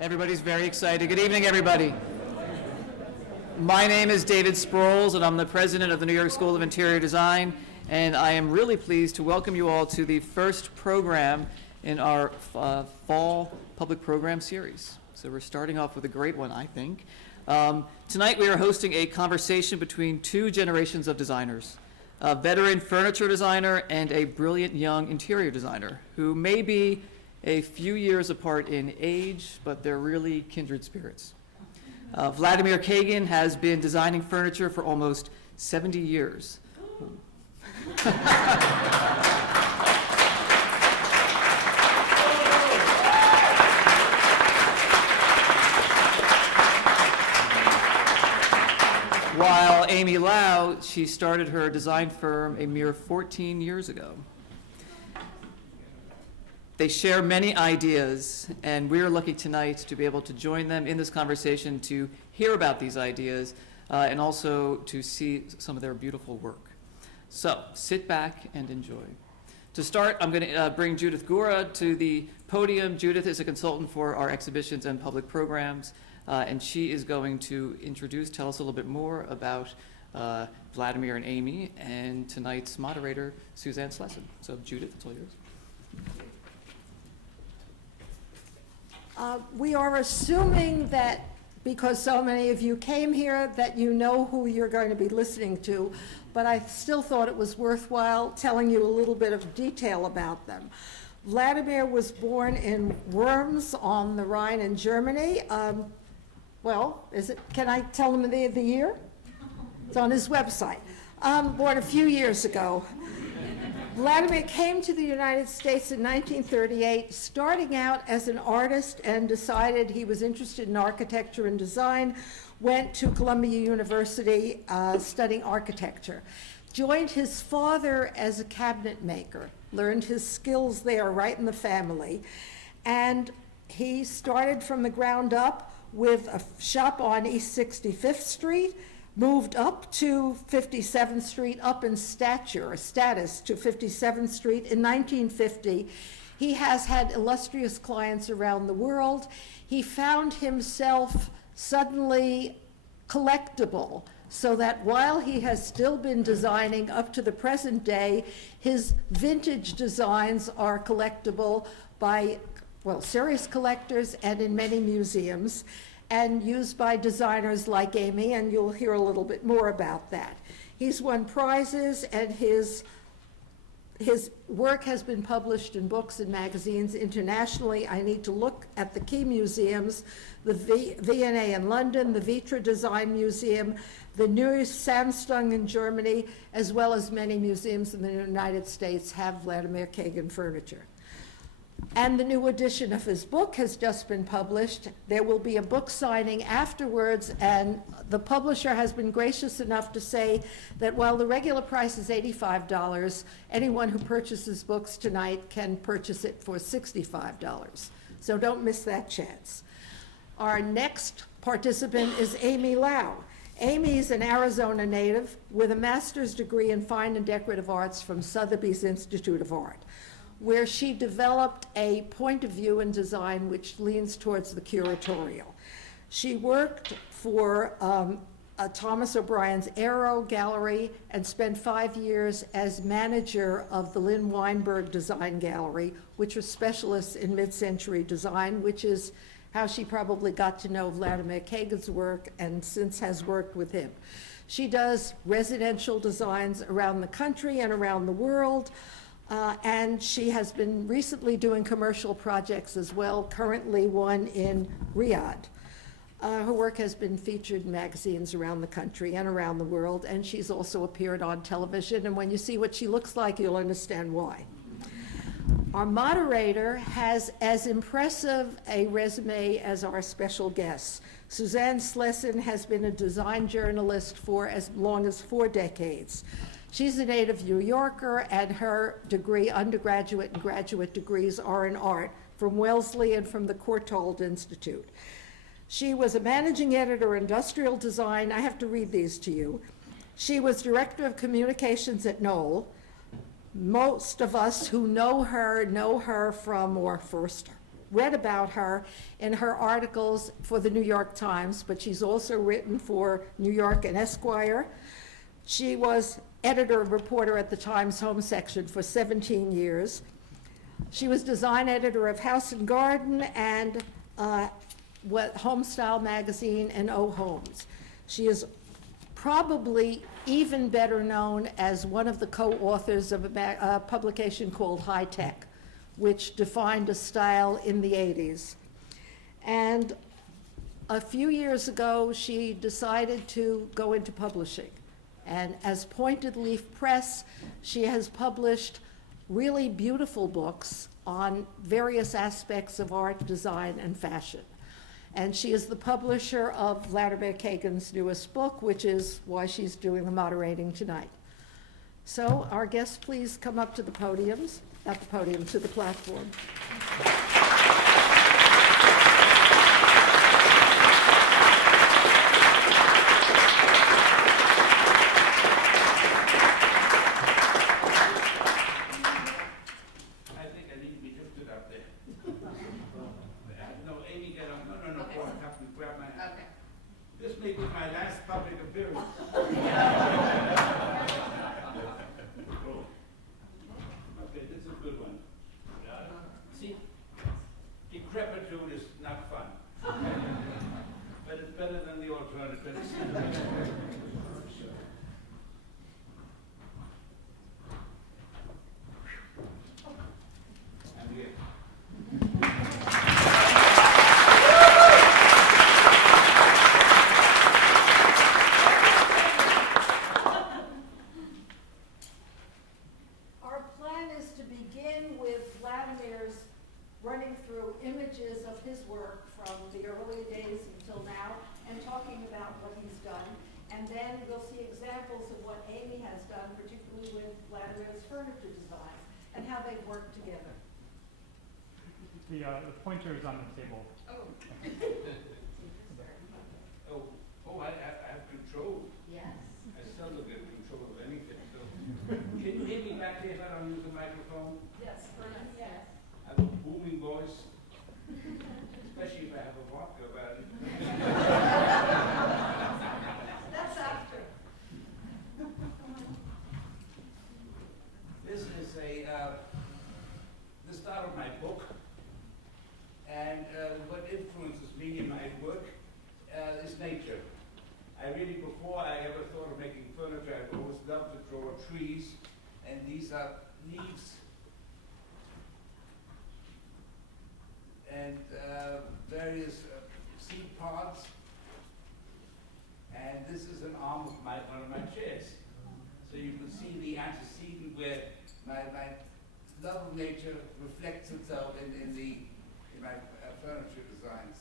Everybody's very excited. Good evening, everybody. My name is David Sproles, and I'm the president of the New York School of Interior Design, and I am really pleased to welcome you all to the first program in our fall public program series. So we're starting off with a great one, I think. Tonight we are hosting a conversation between two generations of designers, a veteran furniture designer and a brilliant young interior designer who may be a few years apart in age, but they're really kindred spirits. Vladimir Kagan has been designing furniture for almost 70 years. While Amy Lau, she started her design firm a mere 14 years ago. They share many ideas, and we're lucky tonight to be able to join them in this conversation to hear about these ideas and also to see some of their beautiful work. So sit back and enjoy. To start, I'm going to bring Judith Gura to the podium. Judith is a consultant for our exhibitions and public programs, and she is going to tell us a little bit more about Vladimir and Amy, and tonight's moderator, Suzanne Slesin. So Judith, it's all yours. We are assuming that because so many of you came here that you know who you're going to be listening to, but I still thought it was worthwhile telling you a little bit of detail about them. Vladimir was born in Worms on the Rhine in Germany. Can I tell them the year? It's on his website. Born a few years ago. Vladimir came to the United States in 1938, starting out as an artist, and decided he was interested in architecture and design, went to Columbia University studying architecture, joined his father as a cabinet maker, learned his skills there right in the family, and he started from the ground up with a shop on East 65th Street, moved up to 57th Street, up in status to 57th Street in 1950. He has had illustrious clients around the world. He found himself suddenly collectible, so that while he has still been designing up to the present day, his vintage designs are collectible by, serious collectors and in many museums, and used by designers like Amy, and you'll hear a little bit more about that. He's won prizes, and his work has been published in books and magazines internationally. I need to look at the key museums, the V&A in London, the Vitra Design Museum, the Neue Sammlung in Germany, as well as many museums in the United States have Vladimir Kagan furniture. And the new edition of his book has just been published. There will be a book signing afterwards, and the publisher has been gracious enough to say that while the regular price is $85, anyone who purchases books tonight can purchase it for $65. So don't miss that chance. Our next participant is Amy Lau. Amy's an Arizona native with a master's degree in fine and decorative arts from Sotheby's Institute of Art, where she developed a point of view in design which leans towards the curatorial. She worked for Thomas O'Brien's Aero Gallery and spent 5 years as manager of the Lynn Weinberg Design Gallery, which was specialists in mid-century design, which is how she probably got to know Vladimir Kagan's work and since has worked with him. She does residential designs around the country and around the world. And she has been recently doing commercial projects as well, currently one in Riyadh. Her work has been featured in magazines around the country and around the world, and she's also appeared on television, and when you see what she looks like, you'll understand why. Our moderator has as impressive a resume as our special guest. Suzanne Slesin has been a design journalist for as long as 4 decades. She's a native New Yorker, and her degree, undergraduate and graduate degrees, are in art from Wellesley and from the Courtauld Institute. She was a managing editor, industrial design. I have to read these to you. She was director of communications at Knoll. Most of us who know her from, or first read about her in her articles for the New York Times, but she's also written for New York and Esquire. She was editor and reporter at the Times Home section for 17 years. She was design editor of House and Garden and Homestyle magazine and O Homes. She is probably even better known as one of the co-authors of a publication called High Tech, which defined a style in the 80s. And a few years ago, she decided to go into publishing. And as Pointed Leaf Press, she has published really beautiful books on various aspects of art, design, and fashion. And she is the publisher of Vladimir Kagan's newest book, which is why she's doing the moderating tonight. So our guests, please come up to the podiums, not the podium, to the platform. This may be my last public appearance. Okay, this is a good one. See, decrepitude is not fun, but it's better than the alternatives. I'm here. Running through images of his work from the early days until now and talking about what he's done. And then we'll see examples of what Amy has done, particularly with Vladimir's furniture designs and how they've worked together. The pointer is on the table. I have control. Yes. I seldom get control of anything. So, can you hear me back here if I don't use the microphone? Yes, yes. I have a booming voice, especially if I have a vodka about it. That's after. This is the start of my book, and what influences me in my work is nature. I really, before I ever thought of making furniture, I've always loved to draw trees, and these are leaves and various seed pods, and this is an arm of one of my chairs. So you can see the antecedent where my love of nature reflects itself in my furniture designs.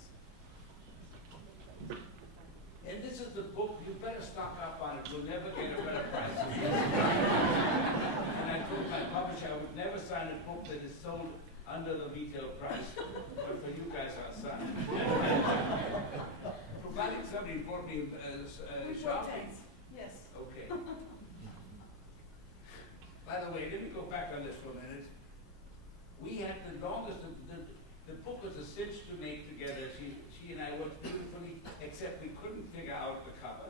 And this is the book, you better stock up on it, you'll never get a better price than this. And I told my publisher I would never sign a book that is sold under the retail price, but for you guys I'll sign. Providing somebody bought me shopping. Yes. Okay. By the way, let me go back on this for a minute. We had the longest, the book was a cinch to make together. She and I worked beautifully, except we couldn't figure out the cover.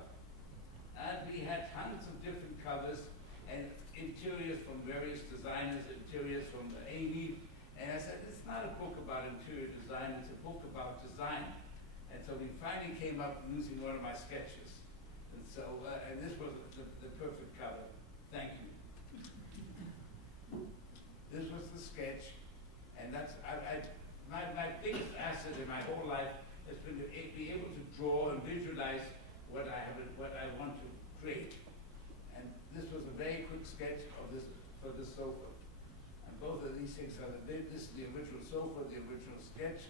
And we had tons of different covers and interiors from various designers, interiors from Amy. And I said, it's not a book about interior design, it's a book about design. And so we finally came up using one of my sketches. And so, and this was the perfect cover. Thank you. This was the sketch, and that's, my biggest asset in my whole life has been to be able to draw and visualize what I want to create. And this was a very quick sketch of this, for this sofa. And both of these things are, this is the original sofa, the original sketch,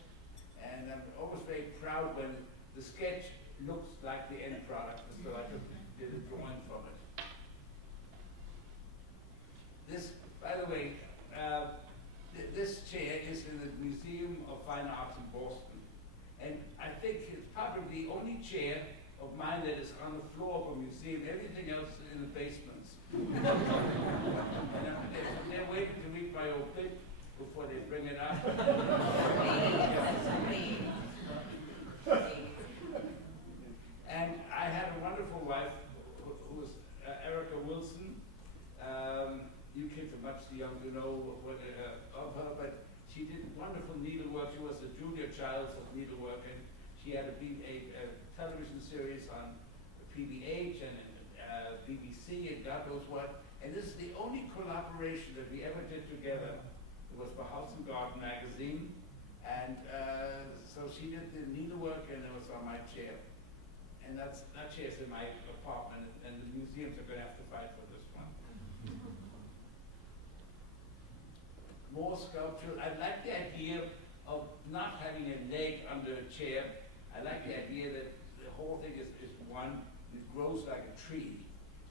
and I'm always very proud when the sketch looks like the end product, and so I did a drawing from it. This, by the way, this chair is in the Museum of Fine Arts in Boston. And I think it's probably the only chair of mine that is on the floor of a museum. Everything else is in the basements. And they're waiting to read my obit before they bring it up. much too young to know of her, but she did wonderful needlework. She was a junior child of needlework, and she had a television series on PBH and BBC and God knows what. And this is the only collaboration that we ever did together. It was for House and Garden magazine, and so she did the needlework, and it was on my chair. And that chair's in my apartment, and the museums are going to have to fight for this one. More sculpture. I like the idea of not having a leg under a chair. I like the idea that the whole thing is one. It grows like a tree.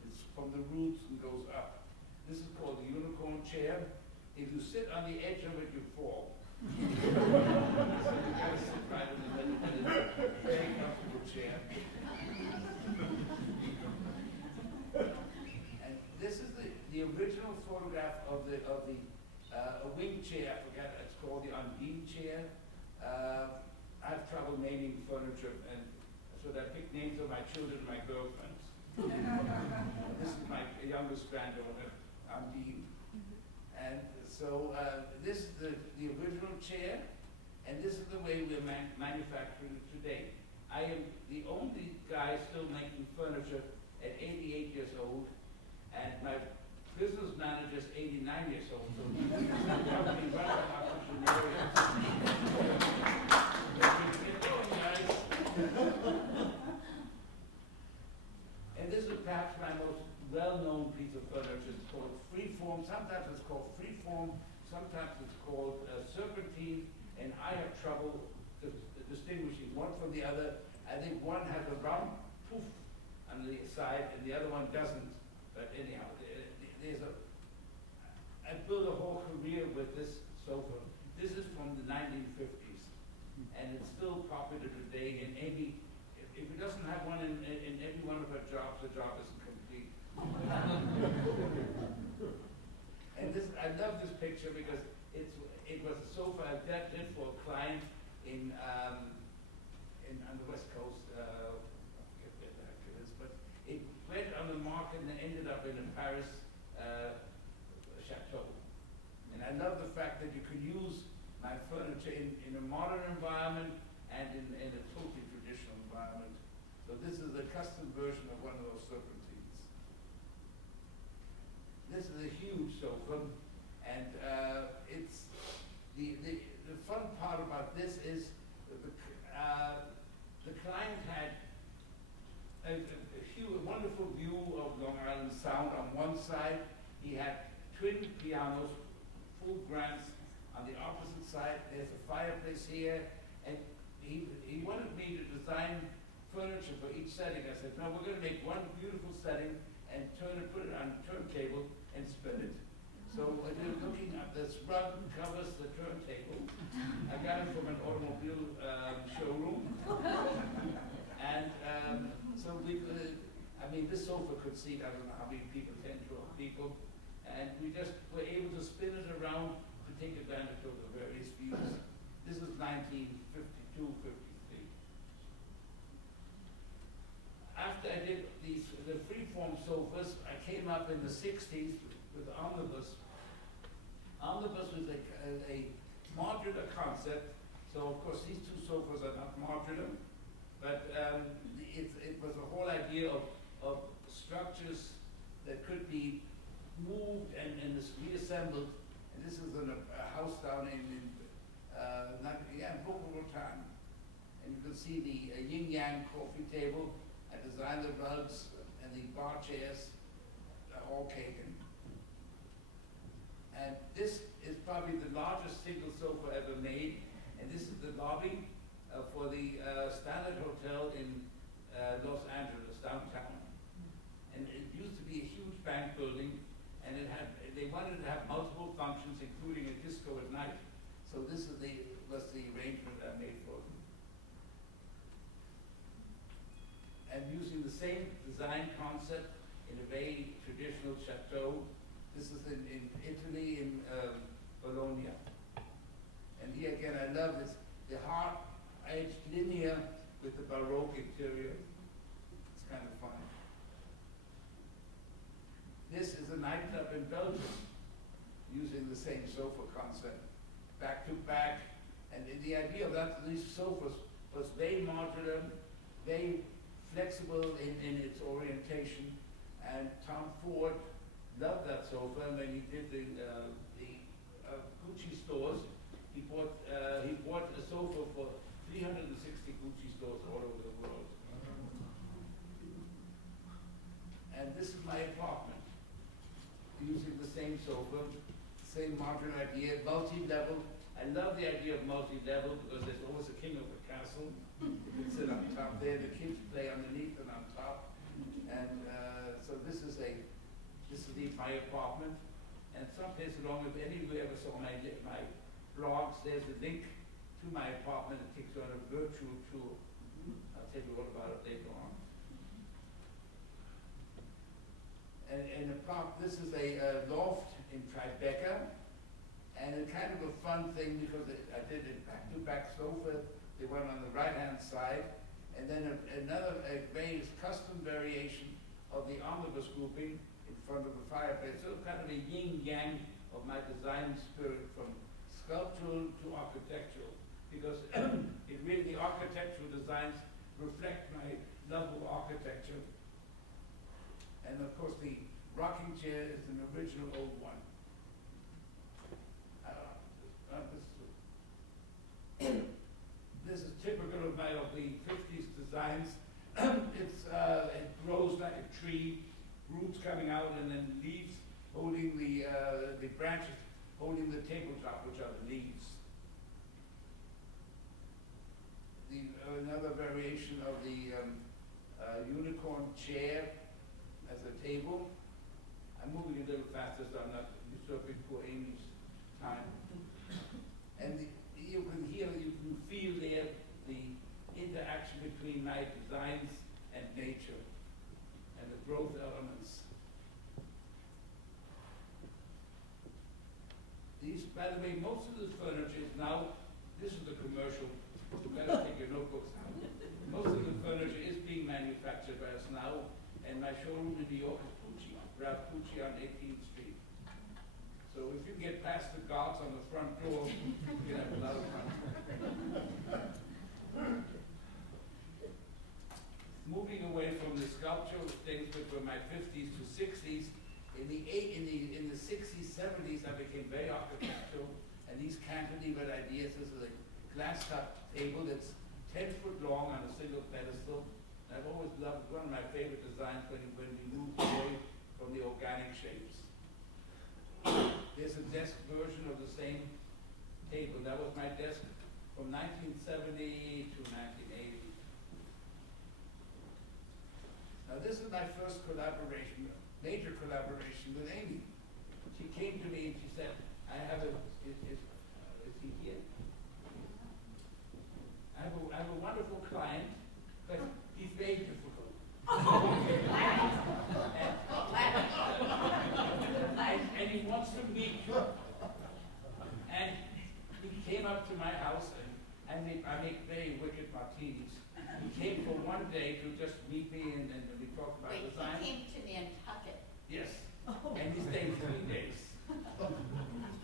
It's from the roots and goes up. This is called the unicorn chair. If you sit on the edge of it, you fall. So you gotta sit right in the middle, and it's a very comfortable chair. And this is the original photograph of a wing chair. I forgot, it's called the Undine chair. I have trouble naming furniture, and so I pick names of my children and my girlfriends. This is my youngest granddaughter, Undine. And so this is the original chair, and this is the way we're manufacturing it today. I am the only guy still making furniture at 88 years old, and my business manager is 89 years old, so he's probably right up our entrepreneurial. Get going, guys. And this is perhaps my most well-known piece of furniture. It's called freeform. Sometimes it's called freeform. Sometimes it's called serpentine. And I have trouble distinguishing one from the other. I think one has a round poof on the side, and the other one doesn't. But anyhow, I built a whole career with this sofa. This is from the 1950s, and it's still popular today. And Amy, if it doesn't have one in every one of her jobs, the job isn't complete. And I love this picture because it was a sofa I did for a client on the West Coast. I forget where the heck it is, but it went on the market and ended up in a Paris chateau. And I love the fact that you could use my furniture in a modern environment and in a totally traditional environment. So this is a custom version of one of those serpentines. This is a huge sofa, and it's the fun part about this is the client had a wonderful view of Long Island Sound on one side. He had twin pianos, full grands on the opposite side. There's a fireplace here, and he wanted me to design furniture for each setting. I said, no, we're going to make one beautiful setting and put it on a turntable and spin it. So when you're looking at this rug covers the turntable. I got it from an automobile showroom. And so this sofa could seat, I don't know how many people, 10, 12 people. And we just were able to spin it around to take advantage of the various views. This is 1952, 53. After I did the freeform sofas, I came up in the 60s with the omnibus. Omnibus was a modular concept. So of course these two sofas are not modular, but it was the whole idea of structures that could be moved and reassembled. And this is in a house down in Boca Raton. And you can see the yin yang coffee table. I designed the rugs and the bar chairs, all Kagan. And this is probably the largest single sofa ever made. And this is the lobby for the Standard Hotel in Los Angeles, downtown. And it used to be a huge bank building, and they wanted to have multiple functions, including a disco at night. So this was the arrangement I made for them. And using the same design concept in a very traditional chateau. This is in Italy, in Bologna. And here again, I love this, the hard-edged linear with the Baroque interior. It's kind of fun. This is a nightclub in Belgium. sofa concept, back to back. And the idea of that, these sofas was very modular, very flexible in its orientation. And Tom Ford loved that sofa, and when he did the Gucci stores, he bought a sofa for 360 Gucci stores all over the world. And this is my apartment, using the same sofa, same modular idea, multi-level. I love the idea of multi-level because there's always a king of the castle. You can sit on top there, the kids play underneath and on top. And so this is my apartment. And someplace along, if any of you ever saw my blogs, there's a link to my apartment. It takes you on a virtual tour. I'll tell you all about it later on. And this is a loft in Tribeca, and it's kind of a fun thing because I did a back-to-back sofa. They went on the right-hand side, and then another custom variation of the omnibus grouping in front of the fireplace. So kind of a yin-yang of my design spirit from sculptural to architectural, because the architectural designs reflect my love of architecture. And of course, the rocking chair is an original old one. This is typical of the 50s designs. It grows like a tree, roots coming out, and then leaves holding the branches, holding the tabletop, which are the leaves. Another variation of the unicorn chair as a table. I'm moving a little faster so I'm not usurping poor Amy's time. And you can feel there the interaction between my designs and nature and the growth elements. By the way, most of this furniture is now, this is the commercial, you better take your notebooks out. Most of the furniture is being manufactured by us now, and my showroom in New York is Pucci, Ralph Pucci on 18th Street. So if you get past the guards on the front door, you can have a lot of fun. Moving away from the sculptural things which were my 50s to 60s, in the 60s, 70s, I became very architectural, and these cantilevered ideas. This is a glass top table that's 10 foot long on a single pedestal. And I've always loved, one of my favorite designs when we moved away from the organic shapes. There's a desk version of the same table. That was my desk from 1970 to 1980. Now this is my first collaboration, major collaboration with Amy. She came to me and she said, I have is he here? I have a wonderful client, but he's very difficult. and he wants to meet you. And he came up to my house, and I make very wicked martinis. He came for one day to just meet me, and we talked about design. He came to Nantucket. Yes. And he stayed 3 days.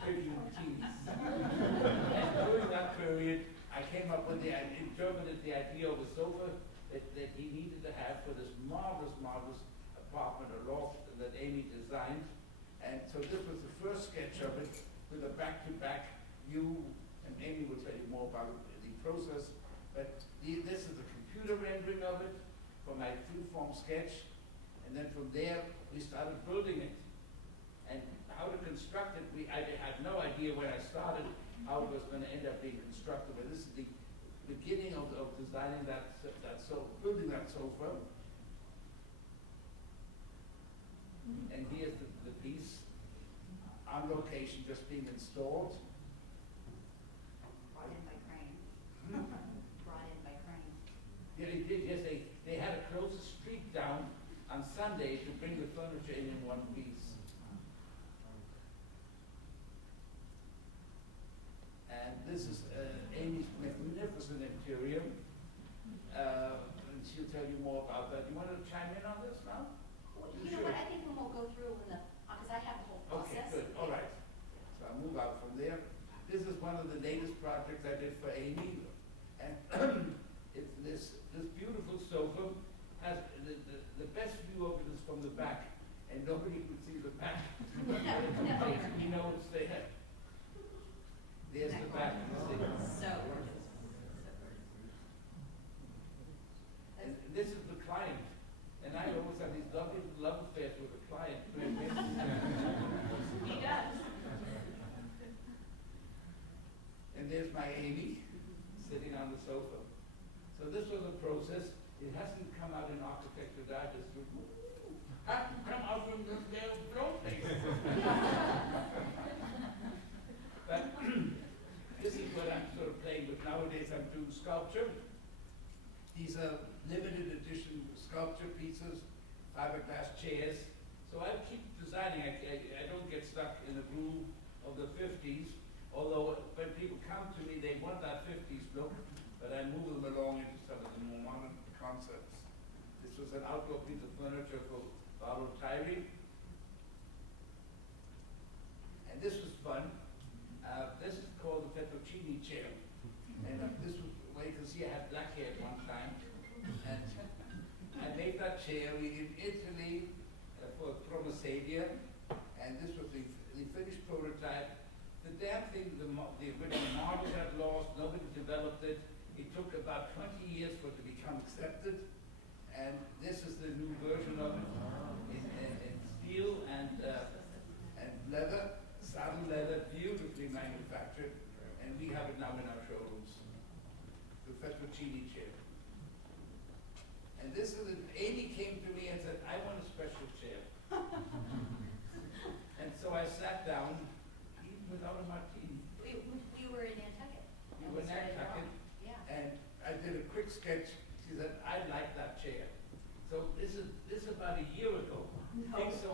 Drinking martinis. And during that period, I came up with interpreted the idea of a sofa that he needed to have for this marvelous apartment, a loft that Amy designed. And so this was the first sketch of it with a back-to-back view, and Amy will tell you more about the process. But this is the computer rendering of it for my free-form sketch. And then from there, we started building it. And how to construct it, I had no idea when I started how it was going to end up being constructed. But this is the beginning of designing building that sofa. And here's the piece on location, just being installed. Brought in by crane. Brought in by crane. Yeah, they did. Yes, they had to close the street down on Sunday to bring the furniture in one piece. And this is Amy's magnificent interior. And she'll tell you more about that. You want to chime in on this now? Well, you know what? I think we'll go through because I have the whole Okay, process. good. All right. So I'll move out from one of the latest projects I did for Amy. And it's this beautiful sofa has the best view of it is from the back, and nobody could see the back. You know, it's there. There's the back. So. And this is the client. And I always have these lovely love affairs with the client. He does. And there's my Amy sitting on the sofa. So this was a process. It hasn't come out in Architecture Digest. Hasn't come out from this little blow place. But this is what I'm sort of playing with nowadays. I'm doing sculpture. These are limited edition sculpture pieces, fiberglass chairs. So I keep designing. I don't get stuck in the groove of the 50s. Although when people come to me, they want that 50s look, but I move them along into some of the more modern concepts. This was an outdoor piece of furniture for Tyree. And this was fun. This is called the fettuccine chair. And this was, well, you can see I had black hair at one time. And I made that chair in Italy for Promosadia. And this was the finished prototype. The damn thing, the original model got lost, nobody developed it. It took about 20 years for it to become accepted. And this is the new version of it in steel and leather, saddle leather, beautifully manufactured. And we have it now in our showrooms. The fettuccine chair. And this is, Amy came to me and said, I want a special chair. And so I sat down, without a martini. We were in Nantucket. We were in Nantucket, Yeah. and I did a quick sketch. She said, I like that chair. So this is about a year ago. No. It's,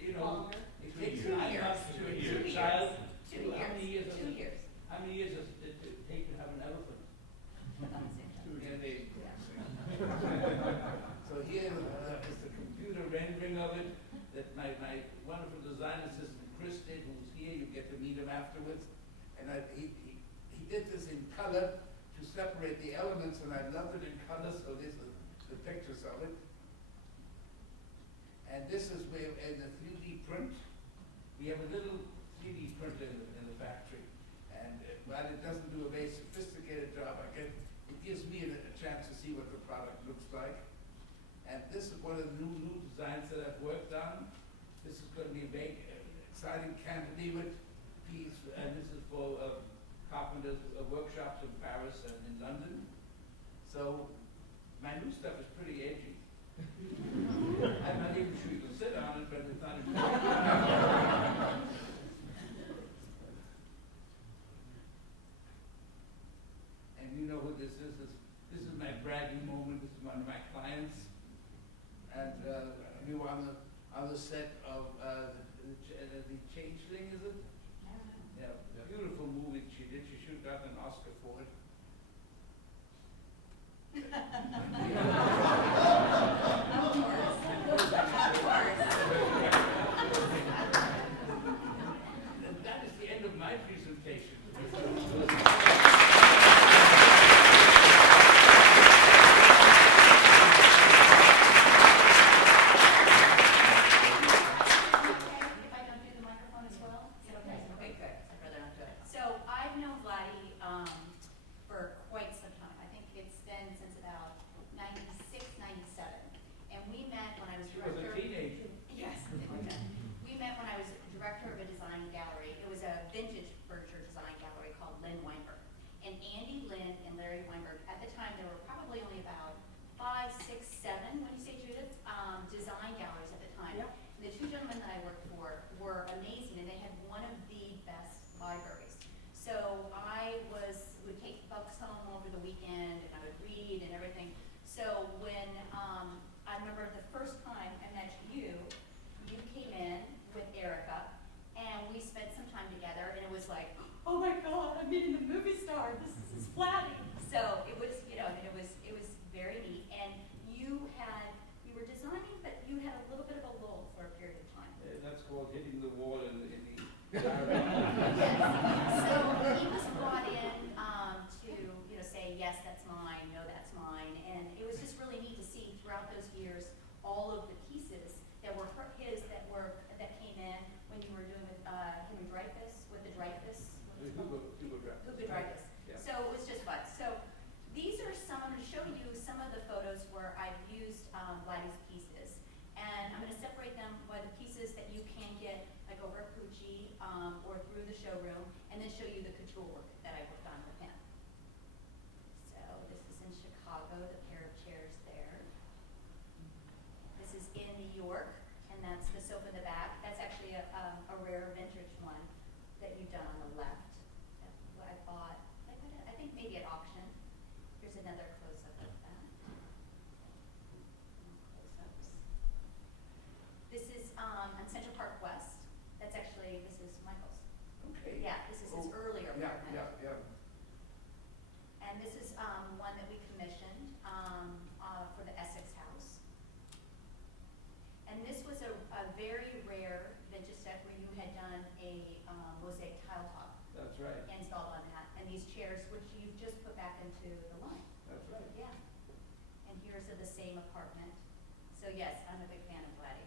you know, Longer. it takes 2 9 years. months to 2 a years. child. 2 How many years? 2 years. How many years does it take to have an elephant? Yeah, so here is the computer rendering of it that my wonderful design assistant Chris did, who's here. You get to meet him afterwards. And he did this in color to separate the elements, and I loved it in color, so these are the pictures of it. And this is where, in the 3D print, we have a little 3D printer in the factory. And while it doesn't do a very sophisticated job, it gives me a chance to see what the product looks like. And this is one of the new designs that I've worked on. This is going to be a very exciting cantilever piece, and this is for carpenters' workshops in Paris and in London. So my new stuff is pretty edgy. I'm not even sure you can sit on it, but it's not even. And you know what this is? This is my bragging moment. This is one of my clients, and we were on the set of the Changeling, is it? Yeah, beautiful movie she did. She should have gotten an Oscar for it. And that is the end of my presentation. So he was tour that I worked on with him. So this is in Chicago, the pair of chairs there. This is in New York, and that's the sofa in the back. That's actually a rare vintage one that you've done on the left. That's what I bought, I think maybe at auction. Here's another close-up of that. Close-ups. This is on Central Park West. That's actually, this is Michael's. Okay. Yeah, this is his earlier Yeah, apartment. yeah. And this is one that we commissioned for the Essex House. And this was a very rare vintage set where you had done a mosaic tile top That's right. installed on that. And these chairs, which you've just put back into the line. That's right. Yeah. And here's of the same apartment. So yes, I'm a big fan of Vladdy.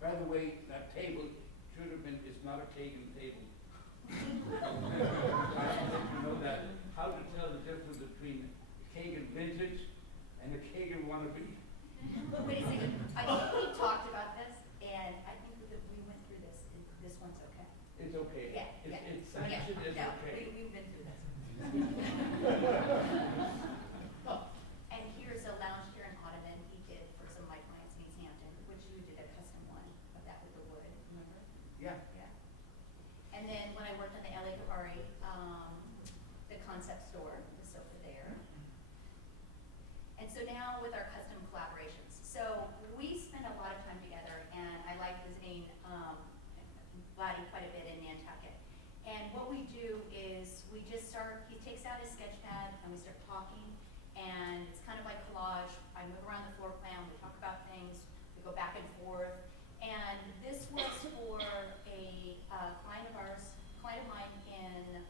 By the way, that table should have been, it's not a Kagan table. I don't think you know that. How to tell the difference between Kagan vintage and a Kagan wannabe. Wait a second. I think we talked about this, and I think that we went through this. This one's okay. It's okay. Yeah, yeah. It's sanctioned as No, okay. we've been through this. And here's a lounge chair and ottoman he did for some of my clients in East Hampton, which you did a custom one of that with the wood, remember? Yeah. Yeah. And then when I worked on the LA Cavari, the concept store, the sofa there. And so now with our custom collaborations. So we spend a lot of time together, and I like visiting Vladdy quite a bit in Nantucket. And what we do is we just start, he takes out his sketch pad and we start talking, and it's kind of like collage. I move around the floor plan, we talk about things, we go back and forth. And this was for a client of mine in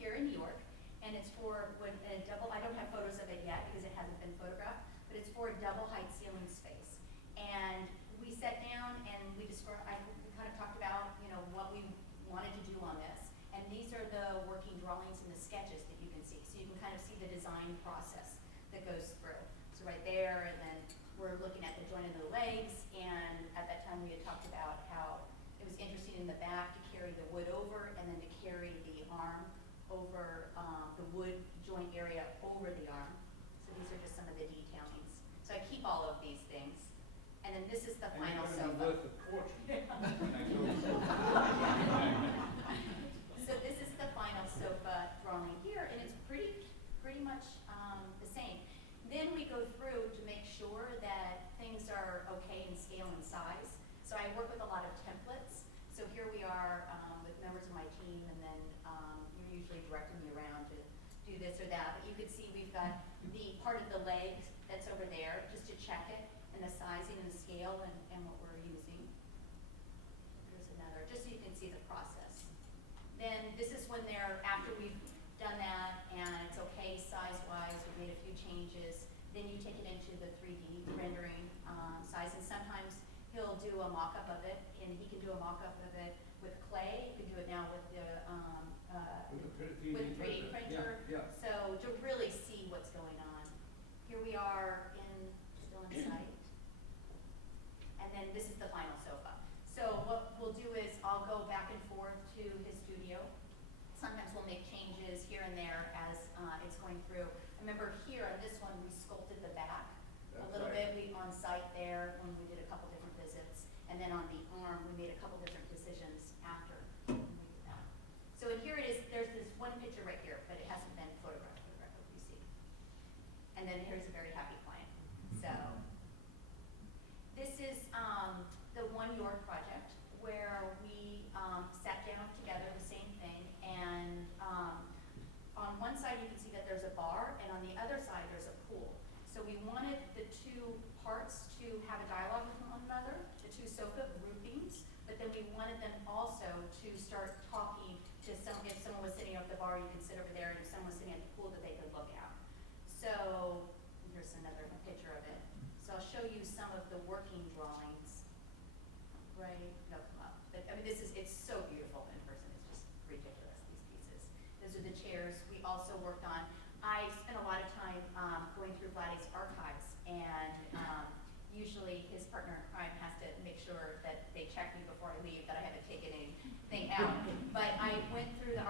here in New York, and it's for when a double, I don't have photos of it yet because it hasn't been photographed, but it's for a double height ceiling space. And we sat down and we kind of talked about, what we wanted to do on this. And these are the working drawings and the sketches that you can see. So you can kind of see the design process that goes through. So right there, and then we're looking at the joint of the legs, and at that time we had talked about how it was interesting in the back to carry the wood over and then to carry the arm over the wood joint area over the arm. So these are just some of the detailings. So I keep all of these things. And then this is the final And sofa. worth a fortune. So this is the final sofa drawing here, and it's pretty much the same. Then we go through to make sure that things are okay in scale and size. So I work with a lot of templates. So here we are with members of my team, and then you're usually directing me around to do this or that. But you can see we've got the part of the leg that's over there, just to check it, and the sizing and the scale and what we're using. There's another, just so you can see the process. Then this is when after we've done that and it's okay size-wise, we've made a few changes, then you take it into the 3D rendering size, and sometimes he'll do a mock-up of it, and he can do a mock-up of it with clay. He can do it now with the with 3D printer. Yeah. So to really see what's going on. Here we are still in sight. And then this is the final sofa. So what we'll do is I'll go back and forth to his studio. Sometimes we'll make changes here and there as it's going through. I remember here on this one, we sculpted the back a That's little right. bit. We on site there when we did a couple different visits. And then on the arm, we made a couple different decisions after we did that. So here it is, there's this one picture right here, but it hasn't been photographed, you see. And then here's a very happy client. So this is the One York project, where we sat down together, the same thing, and on one side you can see that there's a bar, and on the other side there's a pool. So we wanted the two parts to have a dialogue with one another, the two sofa groupings, but then we wanted them also to start talking to if someone was sitting at the bar, you could sit over there, and if someone was sitting at the pool, that they could look out. So here's another picture of it. So I'll show you some of the working drawings. Right, they'll come up. But I mean, it's so beautiful in person. It's just ridiculous, these pieces. Those are the chairs we also worked on. I spent a lot of time going through Vladdy's archives, and usually his partner in crime has to make sure that they check me before I leave, that I haven't taken anything out. But I went through the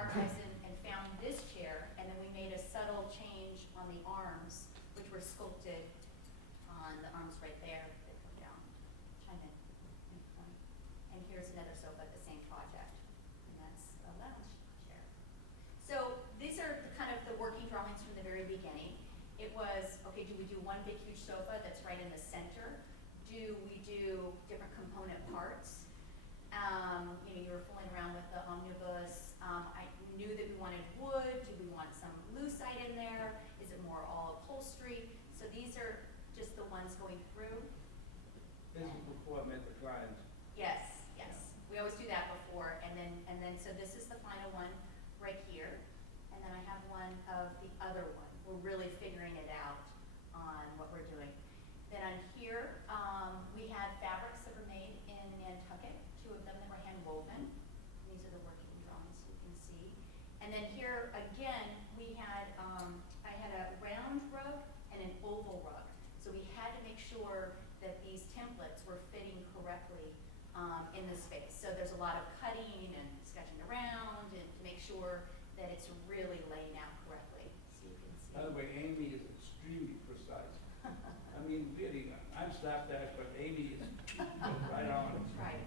one big huge sofa that's right in the center? Do we do different component parts? You know, you were fooling around with the omnibus. I knew that we wanted wood. Do we want some lucite in there? Is it more all upholstery? So these are just the ones going through. This is before I met the client. Yes, yes. We always do that before, and then so this is the final one right here, and then I have one of the other one. We're really figuring it out on what we're doing. Then on here, we had fabrics that were made in Nantucket, 2 of them that were hand woven. These are the working drawings you can see. And then here again, we had I had a round rug and an oval rug. So we had to make sure that these templates were fitting correctly in the space. So there's a lot of cutting and sketching around and to make sure that it's really laying out correctly. So you can see. By the way, Amy is extremely precise. I mean, really, I'm slapdash, but Amy is right on. Right.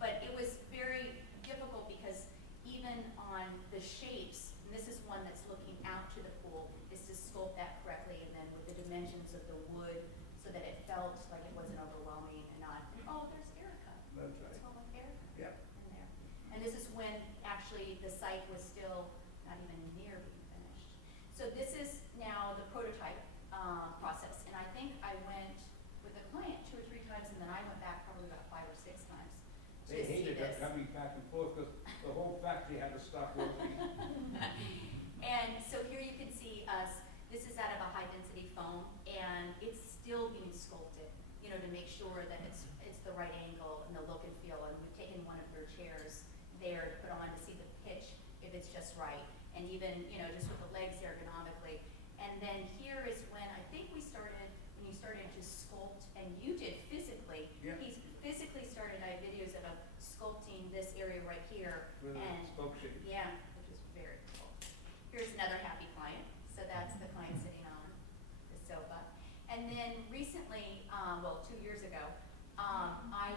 But it was very difficult because even on the shapes, and this is one that's looking out to the pool, is to sculpt that correctly and then with the dimensions of the wood so that it felt like it wasn't overwhelming and not, oh, there's Erica. That's right. It's all like Erica Yep. in there. And this is when actually the site was still not even near being finished. So this is now the prototype process. And I think I went with the client 2 or 3 times and then I went back probably about 5 or 6 times to They see hated this. us coming back and forth because the whole factory had to stop working. And so here you can see us, this is out of a high density foam and it's still being sculpted, you know, to make sure that it's the right angle and the look and feel. And we've taken one of your chairs there to put on to see the pitch if it's just right. And even, you know, just with the legs ergonomically. And then here is when I think we started, when you started to sculpt, and you did physically. Yeah. He's physically started, I have videos of him sculpting this area right here. With a And spoke shape. yeah, which is very cool. Here's another happy client. So that's the client sitting on the sofa. And then recently, well, 2 years ago, I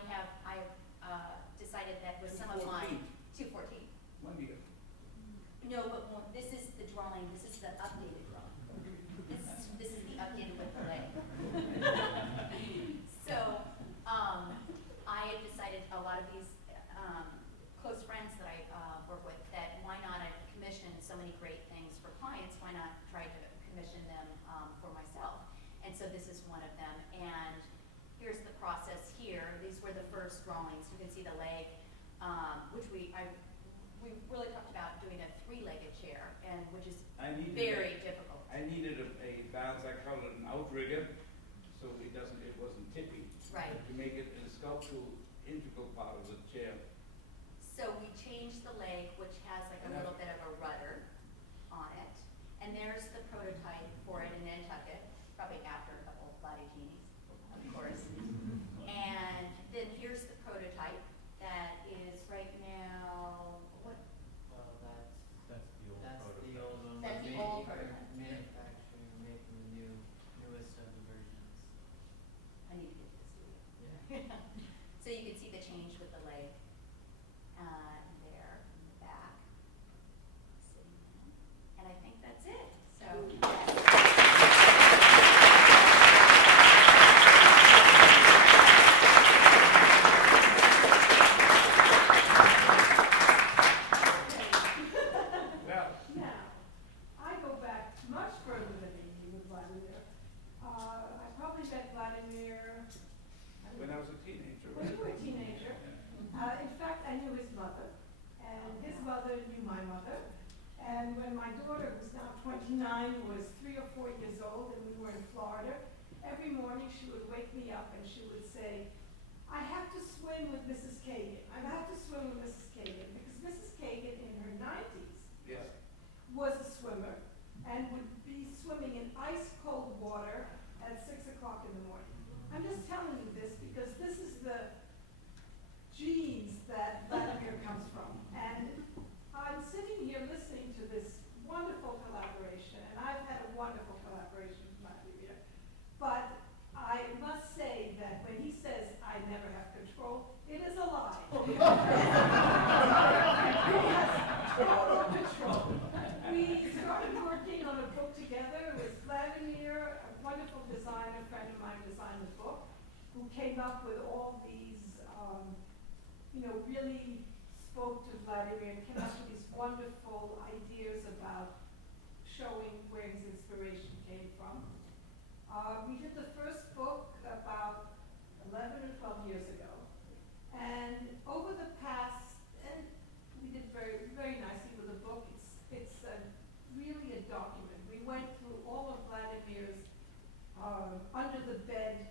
decided that with some of my 214. 1 year. No, but this is the drawing. This is the updated drawing. This is the updated with the leg. So I had decided a lot of these close friends that I work with that why not I commission so many great things for clients, why not try to commission them for myself. And so this is one of them. And here's the process here. These were the first drawings. You can see the leg, which we really talked about doing a 3-legged chair, and which is very difficult. I needed a balance. I call it an outrigger, so it wasn't tipping. Right. To make it a sculptural integral part of the chair. So we changed the leg, which has like a little bit of a rudder on it. And there's the prototype for it in Nantucket, probably after a couple of Vladimirs, of course. And then here's the prototype that is right now, what? That's the old That's prototype. the old one. That's the old prototype. Manufacturing, making the newest of the versions. I need to get this to you. Yeah. So you can see the change with the leg there in the back. Sitting down. And I think that's it. So. Well, Now, I go back much further than Amy with Vladimir. I probably met Vladimir when I was a teenager. when you were a teenager. In fact, I knew his mother, and his mother knew my mother. And when my daughter, who's now 29, was 3 or 4 years old, and we were in Florida, every morning she would wake me up and she would say, I have to swim with Mrs. Kagan. I have to swim with Mrs. Kagan, because Mrs. Kagan in her 90s Yes. was a swimmer and would be swimming in ice cold water at 6 o'clock in the morning. I'm just telling you this because this is the genes that Vladimir comes from. And I'm sitting here listening to this wonderful collaboration, and I've had a wonderful collaboration with Vladimir. But I must say that when he says I never have control, it is a lie. wonderful designer friend of mine designed the book, who came up with all these, really spoke to Vladimir and came up with these wonderful ideas about showing where his inspiration came from. We did the first book about 11 or 12 years ago. And over the past, and we did very, very nicely with the book. It's really a document. We went through all of Vladimir's under the bed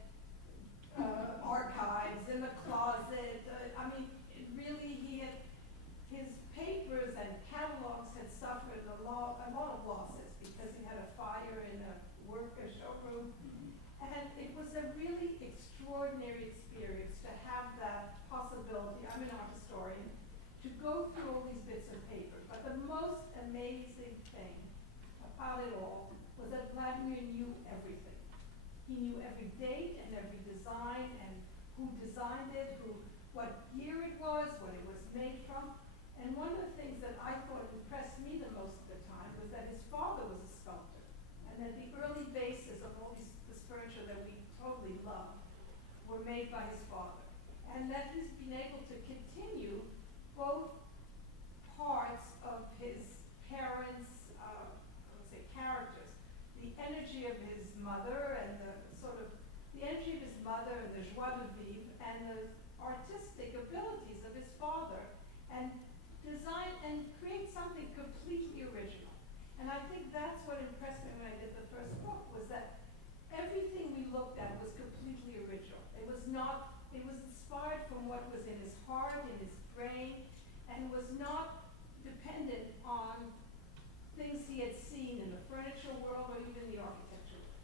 archives, in the closet. His papers and catalogs had suffered a lot of losses because he had a fire in a showroom. And it was a really extraordinary experience to have that possibility. I'm an art historian, to go through all these bits of paper. But the most amazing thing about it all was that Vladimir knew everything. He knew every date and every design and who designed it, what year it was, what it was made from. And one of the things that I thought impressed me the most of the time was that his father was a sculptor, and that the early bases of all this furniture that we totally love were made by his father. And that he's been able to continue both parts of his parents' characters, the energy of his mother and the energy of his mother and the joie de vivre and the artistic abilities of his father, and design and create something completely original. And I think that's what impressed me when I did the first book, was that everything we looked at was completely original. It was inspired from what was in his heart, in his brain, and was not dependent on things he had seen in the furniture world or even the architecture world.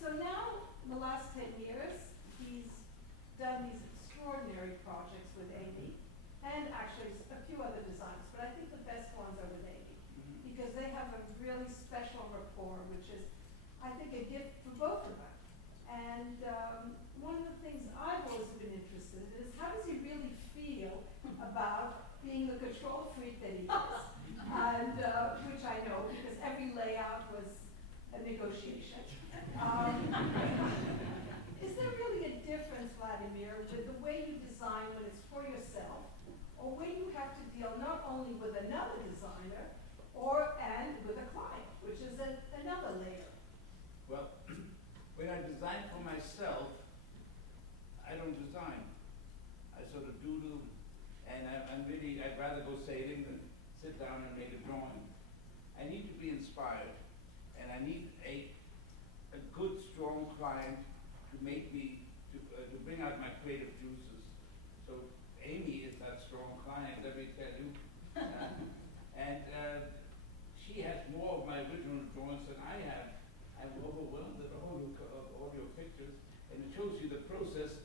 So now, in the last 10 years, he's done these extraordinary projects with Amy, and actually a few other designers, but I think the best ones are with Amy, because they have a really special rapport, which is, I think, a gift for both of them. And one of the things I've always been interested in is, how does he really feel about being the control freak that he is? And which I know, because every layout was a negotiation. Is there really a difference, Vladimir, with the way you design when it's for yourself, or when you have to deal not only with another designer, and with a client, which is another layer? Well, when I design for myself, I don't design. I sort of doodle, and I'd rather go sailing than sit down and make a drawing. I need to be inspired, and I need a good, strong client to make me, to bring out my creative juices. So Amy is that strong client, let me tell you. And she has more of my original drawings than I have. I'm overwhelmed at all your pictures, and it shows you the process.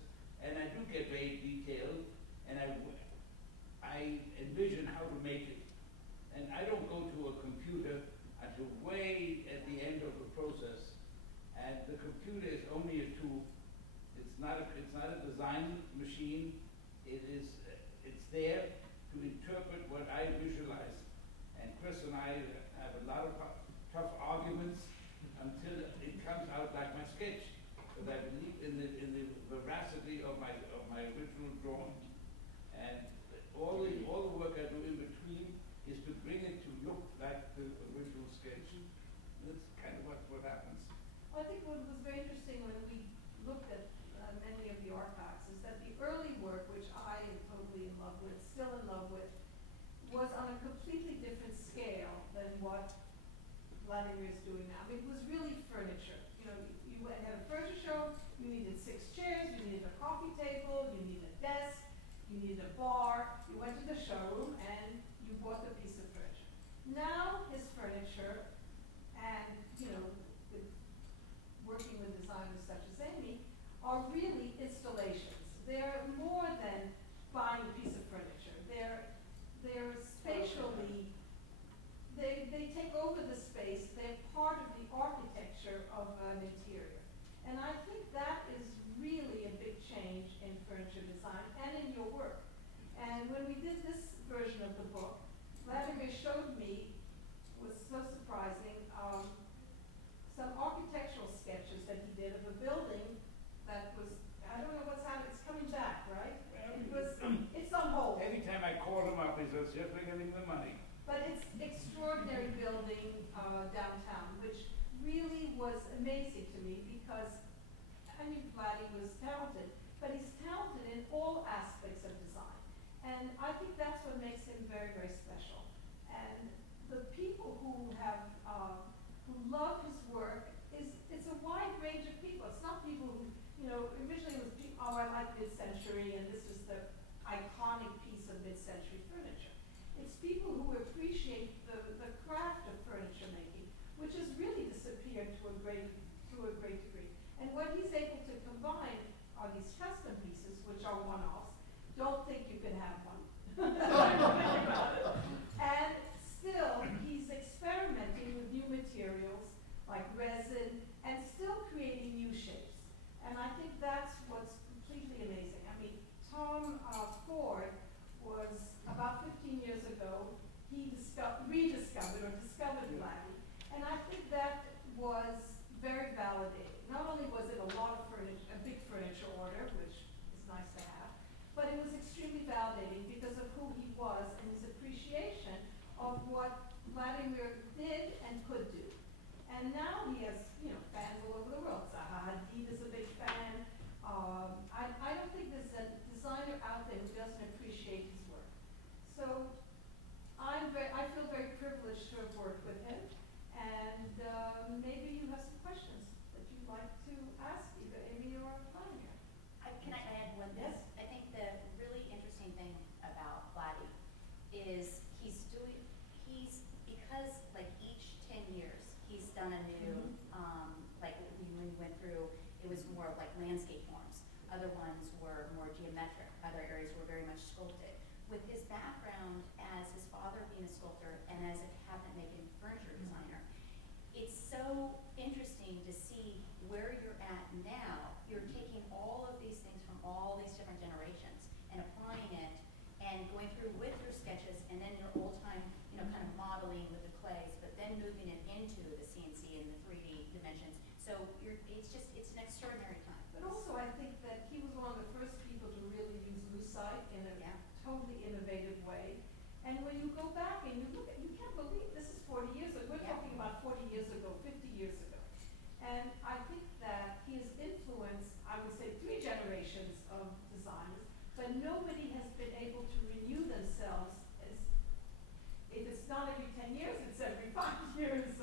And I do get very detailed, and I envision how to make it. And I don't go to a computer until way at the end of the process. And the computer is only a tool. It's not a design machine. It's there to interpret what I visualize. And Chris and I have a lot of tough arguments until it comes out like my sketch. But I believe in the veracity of my original drawing. And all the work I do in between is to bring it to look like the original sketch. That's kind of what happens. Well, I think what was very interesting when we looked at many of the archives is that the early work, which I am totally in love with, still in love with, was on a completely different scale than what Vladimir is doing now. I mean, it was really furniture. You know, you had a furniture show, you needed 6 chairs, you needed a coffee table, you needed a desk, you needed a bar. You went to the showroom and you bought the piece of furniture. Now his furniture, and working with designers such as Amy, are really installations. They're more than buying a piece of furniture. They're spatially, they take over the space. They're part of the architecture of an interior. And I think that is really a big change in furniture design and in your work. And when we did this version of the book, Vladimir showed me, was so surprising, some architectural sketches that he did amazing to me because, I mean, Vladdy was talented, but he's talented in all aspects of design. And I think that's what makes him very, very special. And the people who have, who love his work it's a wide range of people. It's not people who, you know, originally it was, oh, I like mid-century and this is the iconic piece of mid-century furniture. It's people who appreciate the craft of furniture making, which has really disappeared to a great degree. And what he's able to combine are these custom pieces, which are one-offs. Don't think you can have one. Don't think about it. And still, he's experimenting with new materials like resin and still creating new shapes. And I think that's what's completely amazing. I mean, Tom Ford was about 15 years ago, he rediscovered or discovered Vladdy. And I think that was very validating. Not only was it a lot of furniture, a big furniture order, which is nice to have, but it was extremely validating because of who he was and his appreciation of what Vladimir did and could do. And now he has, you know, fans all over the world. Zaha Hadid is a big fan. I don't think there's a designer out there who doesn't appreciate his work. So I feel very privileged to have worked with him. And maybe you have some questions that you'd like to ask either Amy or Vladimir. Can I add one thing? Yes. I think the really interesting thing about Vladdy is because like each 10 years, he's done a new, like when we went through, it was more of like landscape forms. Other ones were more geometric. Other areas were very much sculpted. With his background as his father being a sculptor and as a cabinet-making furniture designer, it's so interesting to see where you're at now. You're taking all of these things from all these different generations and applying it and going through with your sketches and then your old-time, you know, kind of modeling with the clays, but then moving it into the CNC and the 3D dimensions. So it's an extraordinary time. But also I think that he was one of the first people to really use lucite in a totally innovative way. And when you go back and you look at, you can't believe this is 40 years ago. We're talking about 40 years ago, 50 years ago. And I think that he has influenced, I would say, 3 generations of designers, but nobody has been able to renew themselves as, if it's not every 10 years, it's every 5 years.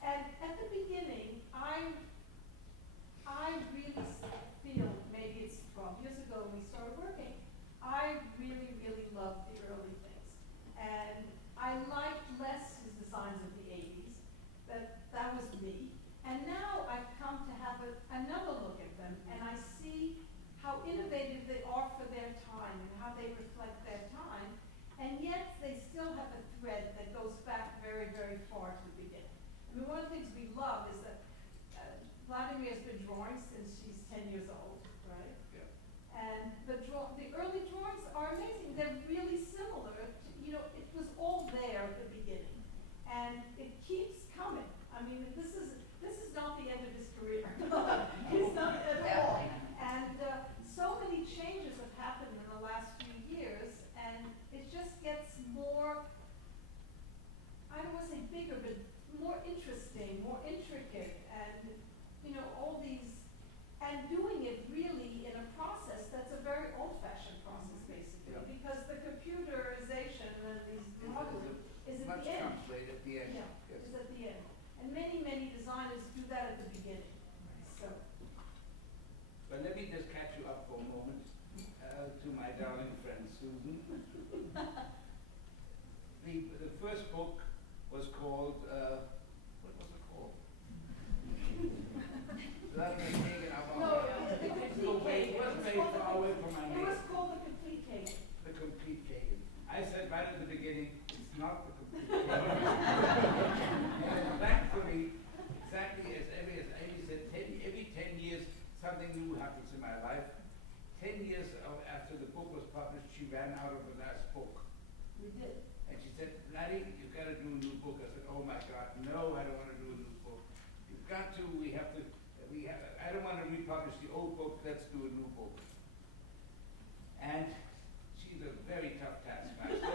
And at the beginning, I really feel, maybe it's 12 years ago when we started working, I really, really loved the early things. And I liked less his designs of the 80s, that was me. And now I've come to have another look at them, and I see how innovative they are for their time and how they reflect their time, and yet they still have a thread that goes back very, very far to the beginning. I mean, one of the things we love is that Vladimir has been drawing since she's 10 years old, right? Yeah. And the early drawings are amazing. They're really similar to, you know, it was all there at the beginning. And it keeps coming. I mean, this is not the end of his career. It's not at all. And so many changes have happened in the last few years, and it just gets more, I don't want to say bigger, but more interesting, more intricate, and, you know, all these, and doing it really in a process that's a very old-fashioned process, basically, Yeah. because the computerization and these modeling is at Much the end. comes late at the end. Yeah, Yes. is at the end. And many, many designers do that at the beginning. So, But let me just catch you up for a moment to my darling friend Susan. The first book was called, what was it called? Vladimir Kagan, no, the complete Kagan. It wasn't very far away from my It name. was called the complete Kagan. The complete Kagan. I said right at the beginning, it's not the complete Kagan. And thankfully, exactly as Amy said, every 10 years something new happens in my life. 10 years after the book was published, she ran out of the last book. We did. And she said, Vladdy, you've got to do a new book. I said, oh my God, no, I don't want to do a new book. You've got to, I don't want to republish the old book, let's do a new book. And she's a very tough taskmaster.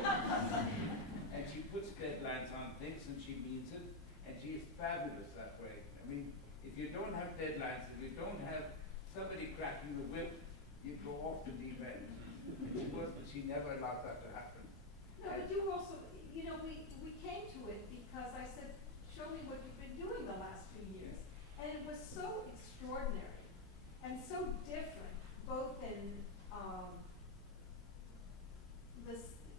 And she puts deadlines on things and she means it. And she is fabulous that way. I mean, if you don't have deadlines, if you don't have somebody cracking the whip, you go off the deep end. She never allowed that to happen. No, but you also, you know, we came to it because I said, show me what you've been doing the last 2 years. And it was so extraordinary and so different, both in,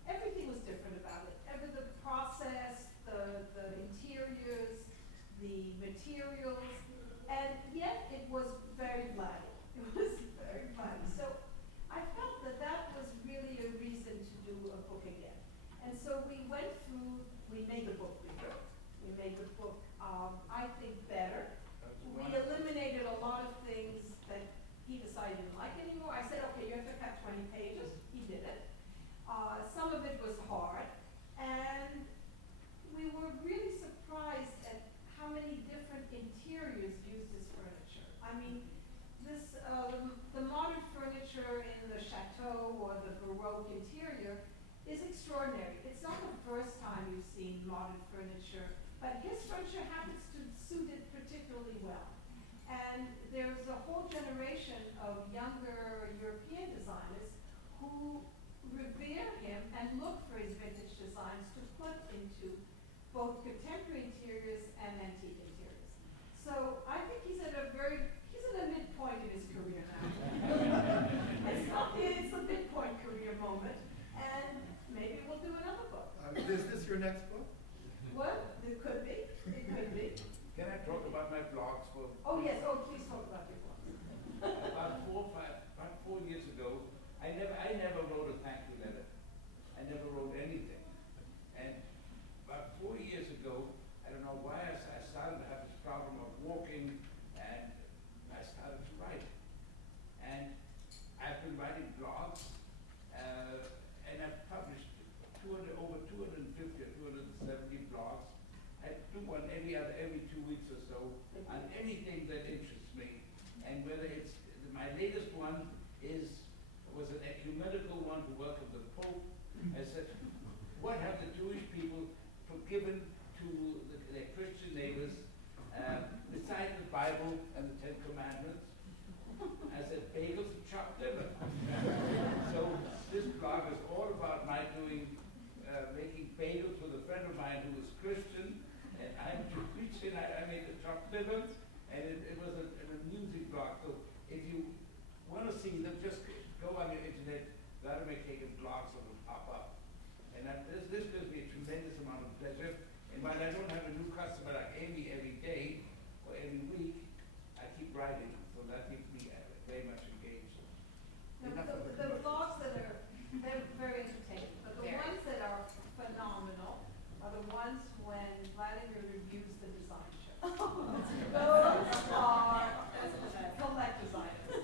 everything was different about it. The process, the interiors, the materials, and yet it was very Vladdy. It was very Vladdy. So I felt that that was really a reason to do a book again. And so we went through, we made the book bigger. We made the book, I think, better. We eliminated a lot of things that he decided he didn't like anymore. I said, okay, you have to cut 20 pages. He did it. Some of it was hard. And we were really surprised at how many different interiors used this furniture. I mean, this, the modern furniture in the chateau or the Baroque interior is extraordinary. It's not the first time you've seen modern furniture, but his furniture happens to suit it particularly well. And there's a whole generation of younger European designers who revere him and look for his vintage designs to put into both contemporary interiors and antique interiors. So I think he's at a midpoint in his career now. It's a midpoint career moment, and maybe we'll do another book. Is this your next book? What? It could be. It could be. Can I talk about my blogs for? Oh yes. Oh, please talk about your book. About 4 years ago, I never wrote a thank you letter. I never wrote anything. And about 4 years ago, I don't know why I started to have this problem of walking, and I started to write. And I've been writing blogs, and I've published over 250 or 270 blogs. I do one every 2 weeks or so on anything that interests me. And whether it's, my latest one was an ecumenical one to welcome the Pope. I said, what have the Jewish people forgiven to their Christian neighbors besides the Bible and the 10 Commandments? I said, bagels and chopped liver. So this blog is all about my making bagels with a friend of mine who was Christian, and I'm Jewish, and I made the chopped liver, and it was an amusing blog. So if you want to see them, just go on the internet, Vladimir Kagan blogs, and will pop up. And this gives me a tremendous amount of pleasure. And while I don't have a new customer like Amy every day or every week, I keep writing, so that keeps me very much engaged. Now, the blogs they're very entertaining, but the ones that are phenomenal are the ones when Vladimir reviews the design show. Those are collector's items.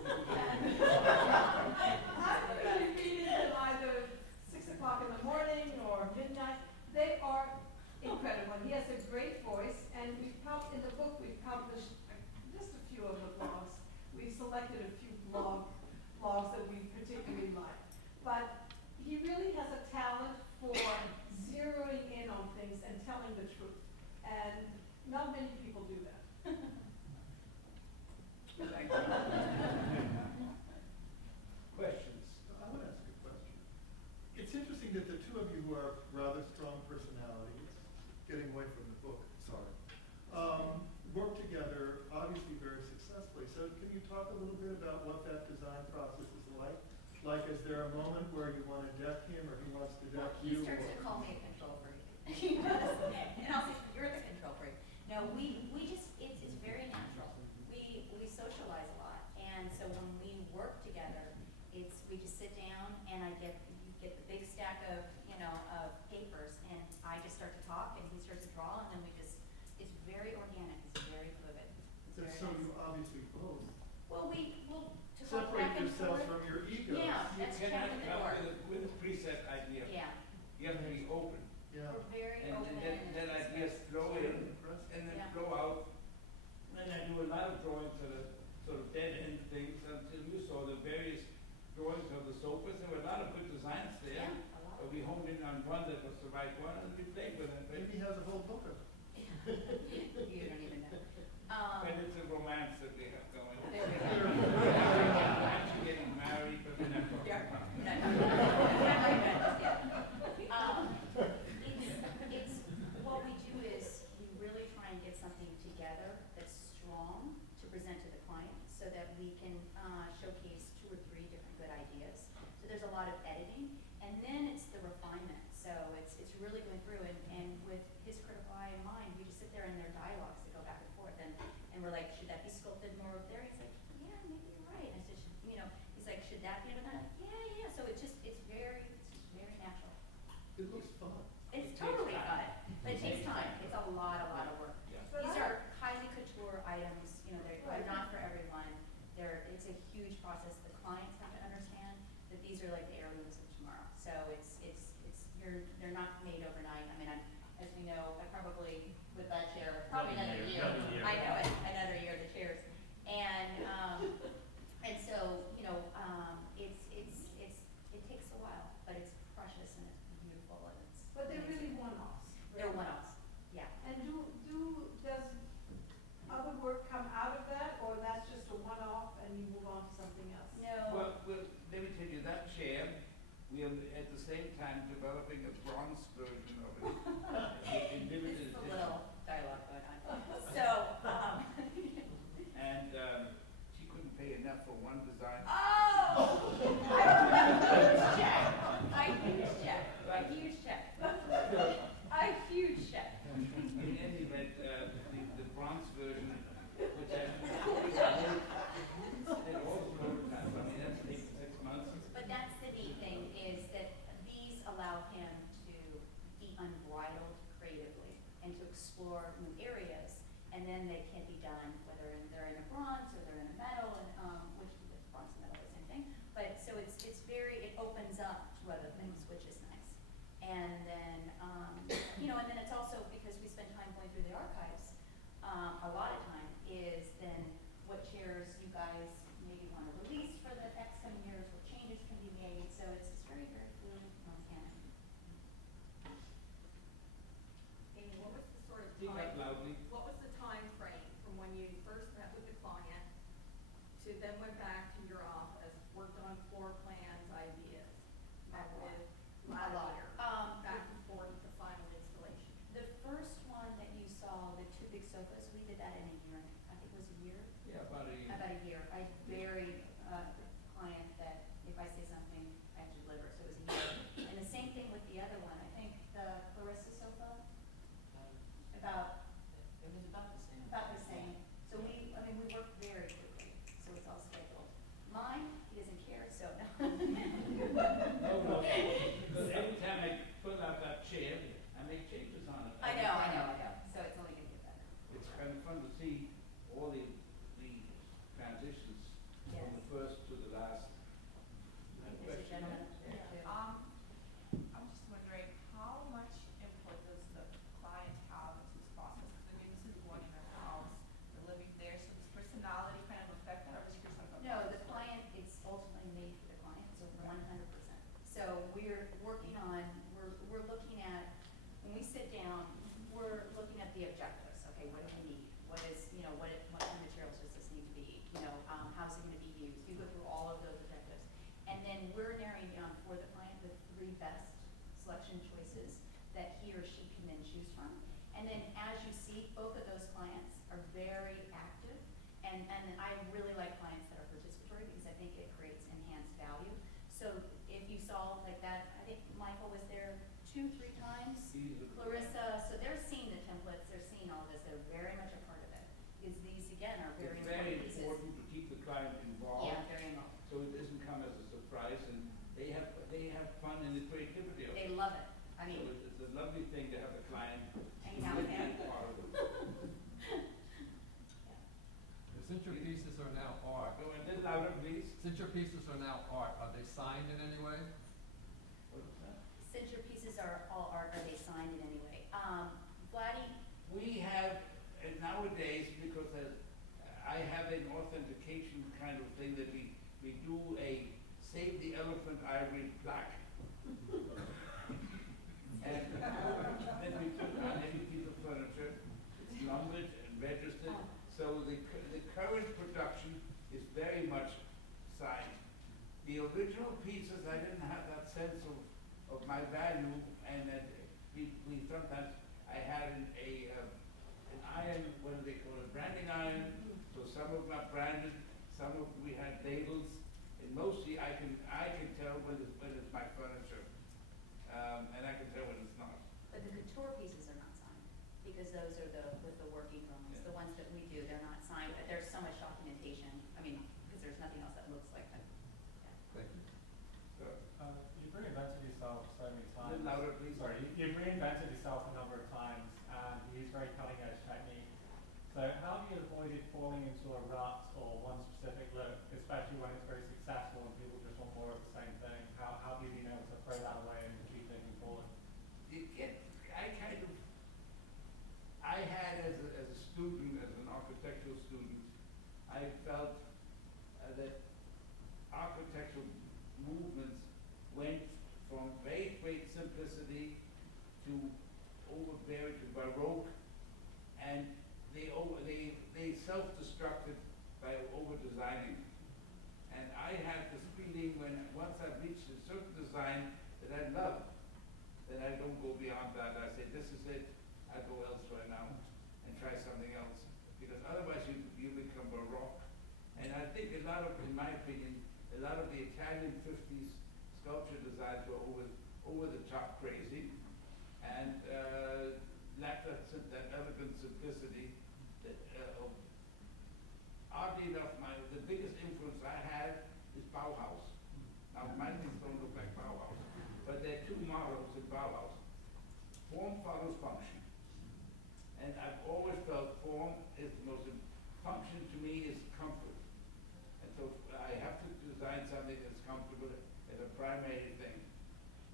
I'm reading them either 6 o'clock in the morning or midnight. They are incredible. He has a great voice, and in the book we've published just a few of the blogs. We've selected a few blogs that we particularly like. But he really has a talent for zeroing in on things and telling the truth. And not many people do that. Thank you. Questions? I want to ask a question. It's interesting that the two of you who are rather strong personalities, getting away from the book, sorry, work together obviously very successfully. So can you talk a little bit about what that design process is like? Like, is there a moment where you want to deck him or he wants to deck He you? starts to call me a control freak. And I'll say, you're the control freak. No, we just, it's very natural. We socialize a lot. And so when we work together, we just sit down and you get the big stack of papers, and I just start to talk and he starts to draw, and then it's very organic, it's very fluid. It's very So nice. you obviously both Well, we'll talk separate back and yourselves forth. from your egos. Yeah, You that's cannot checking the come door. with a preset idea. Yeah, You have to be open. Yeah. we're very And open. then ideas flow in, Impressive. and then Yeah. flow out. And I do a lot of drawings that are sort of dead-end things until you saw the various drawings of the sofas. There were a lot of good designs there. Yeah, a lot. But we honed in on one that was the right one, and we played with it. Maybe he has a whole book of it. You don't even know. And it's a present to the client so that we can showcase 2 or 3 different good ideas. So there's a lot of editing, and then it's the refinement. So it's really going through, and with his critical eye in mind, we just sit there and there are dialogues that go back and forth, and we're like, should that be sculpted more over there? He's like, yeah, maybe you're right. And I said, you know, he's like, should that be over there? Yeah. So it's very natural. It looks fun. It's It takes totally time. fun, but it takes time. It's a lot of work. Yeah. These are highly couture items, you know, they're not for everyone. It's a huge process. The clients have to understand that these are like the heirlooms of tomorrow. So they're not made overnight. I mean, as we know, I probably, with that chair, probably another year. I know, another year, the chairs. And so, you know, it takes a while, but it's precious and it's beautiful and it's. But they're really one-offs. They're one-offs, yeah. And does other work come out of that, or that's just a one-off and you move on to something else? No. Well, let me tell you, that chair, we are at the same time developing a bronze version of it. In limited It's a edition. little dialogue going on. So, And she couldn't pay enough for one design. oh! A huge check. In any event, the bronze version, which I had also prototype, I mean, that's taken 6 months. But that's the neat thing, is that these allow him to be unbridled creatively and to explore new areas, and then they can be done, whether they're in a bronze or they're in a metal, and which the bronze and metal are the same thing. But so it opens up to other things, which is nice. And then, you know, and then it's also, because we spend time going through the archives, a lot of time, is then what chairs you guys maybe want to release for the next coming years, what changes can be made. So it's very fluid and organic. Amy, what was the sort of Speak up time, loudly. what was the time frame from when you first met with the client to then went back to your office, worked on floor plans, ideas, met with Vladimir, back and forth to final installation? The first one that you saw, the 2 big sofas, we did that in a year. I think it was a year. Yeah, about a year. About a year. I very client that if I say something, I have to deliver. So it was a year. And the same thing with the other one. I think the Clarissa sofa, about It was about the same. So we work very quickly. So it's all scheduled. Mine, he doesn't care. So no. No. Every time I pull out that chair, I make changes on it. I know. So it's only going to get better. It's kind of fun to see all the transitions from the first to the last. There's a gentleman there too. I'm just wondering, how much input does the client have into this process? Because I mean, this is going in their house, they're living there, so does personality kind of affect that, or is yours something? No, the client, it's ultimately made for the client, so 100%. So we're working on, we're looking at, when we sit down, we're looking at the objectives. Okay, what do we need? What is, you know, what kind of materials does this need to be? You know, how's it going to be used? You go through all of those objectives. And then we're narrowing down for the client the 3 best selection choices that he or she can then choose from. And then as you see, both of those clients are very active. And I really like clients that are participatory because I think it creates enhanced value. So if you saw like that, I think Michael was there 2, 3 times. Clarissa, so they're seeing the templates, they're seeing all this, they're very much a part of it. Because these, again, are very It's very important pieces. important to keep the client involved. Yeah, very involved. So it doesn't come as a surprise, and they have fun in the creativity of it. They love it. I mean, So it's a lovely thing to have the client hanging out with him. be part of it. The centerpieces are now art. Go a little louder, please. Centerpieces are now art. Are they signed in any way? What was that? Centerpieces are all art, are they signed in any way? Vladdy, We have, nowadays, because I have an authentication kind of thing that we do a Save the Elephant Ivory plaque. And then we put on any piece of furniture, it's numbered and registered. So the current production is very much signed. The original pieces, I didn't have that sense of my value, and that we sometimes, I had an iron, what do they call it, branding iron, so some of them are branded, some of we had labels, and mostly I can tell when it's my furniture, and I can tell when it's not. But the couture pieces are not signed, because those are with the working drawings. Yeah. The ones that we do, they're not signed, but there's so much documentation, I mean, because there's nothing else that looks like them. Thank you. So, You've reinvented yourself so many a times. little louder, please. Sorry, you've reinvented yourself a number of times, and you use very cutting edge technique. So how have you avoided falling into a rut or one specific look, especially when it's very successful and people just want more of the same thing? How have you been able to throw that away and keep thinking forward? I had as a student, as an architectural student, I felt that architectural movements went from very great simplicity to overbearing to Baroque, and they self-destructed by over-designing. And I had this feeling when once I reached a certain design that I love, that I don't go beyond that. I say, this is it, I go elsewhere now and try something else. Because otherwise you become Baroque. And I think a lot of, in my opinion, a lot of the Italian 50s sculpture designs were over the top crazy and lacked that elegant simplicity that oddly enough, the biggest influence I had is Bauhaus. Now, my things don't look like Bauhaus, but there are two models in Bauhaus. Form follows function. And I've always felt form is the most, function to me is comfort. And so I have to design something that's comfortable as a primary thing.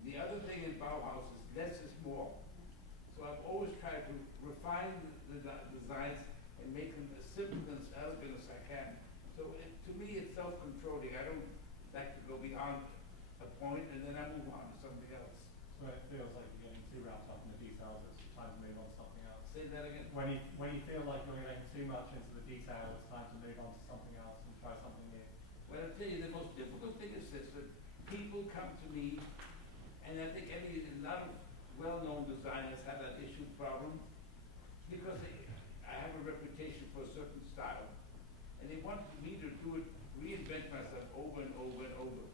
The other thing in Bauhaus is less is more. So I've always tried to refine the designs and make them as simple and as elegant as I can. So to me, it's self-controlling. I don't like to go beyond a point and then I move on to something else. So it feels like you're getting too wrapped up in the details, it's time to move on to something else. Say that again. When you feel like you're getting too much into the detail, it's time to move on to something else and try something new. Well, I'll tell you, the most difficult thing is this, that people come to me, and I think a lot of well-known designers have that issue problem, because I have a reputation for a certain style, and they want me to do it, reinvent myself over and over and over.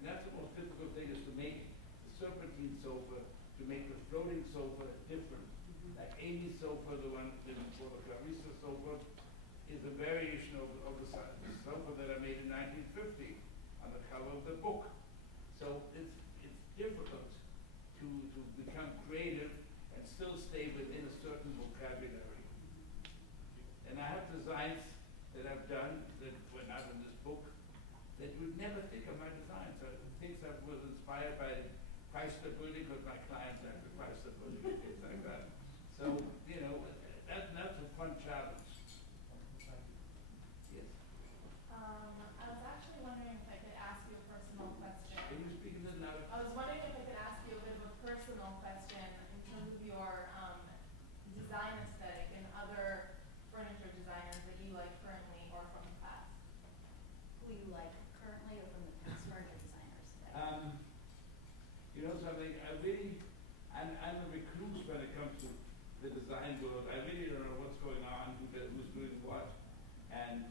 And that's the most difficult thing, is to make the serpentine sofa, to make the floating sofa different. Like Amy's sofa, the one for the Clarissa sofa, is a variation of the sofa that I made in 1950 on the cover of the book. So it's difficult to become creative and still stay within a certain vocabulary. And I have designs that I've done that were not in this book that you would never think of my designs. So things that was inspired by the Chrysler Building, because my clients like the Chrysler Building and things like that. So, that's a fun challenge. Yes. I was actually wondering if I could ask you a personal question. Can you speak a little louder? I was wondering if I could ask you a bit of a personal question in terms of your design aesthetic and other furniture designers that you like currently or from the past. Who you like currently or from the past furniture designers? You know something, I'm a recluse when it comes to the design world. I really don't know what's going on, who's doing what. And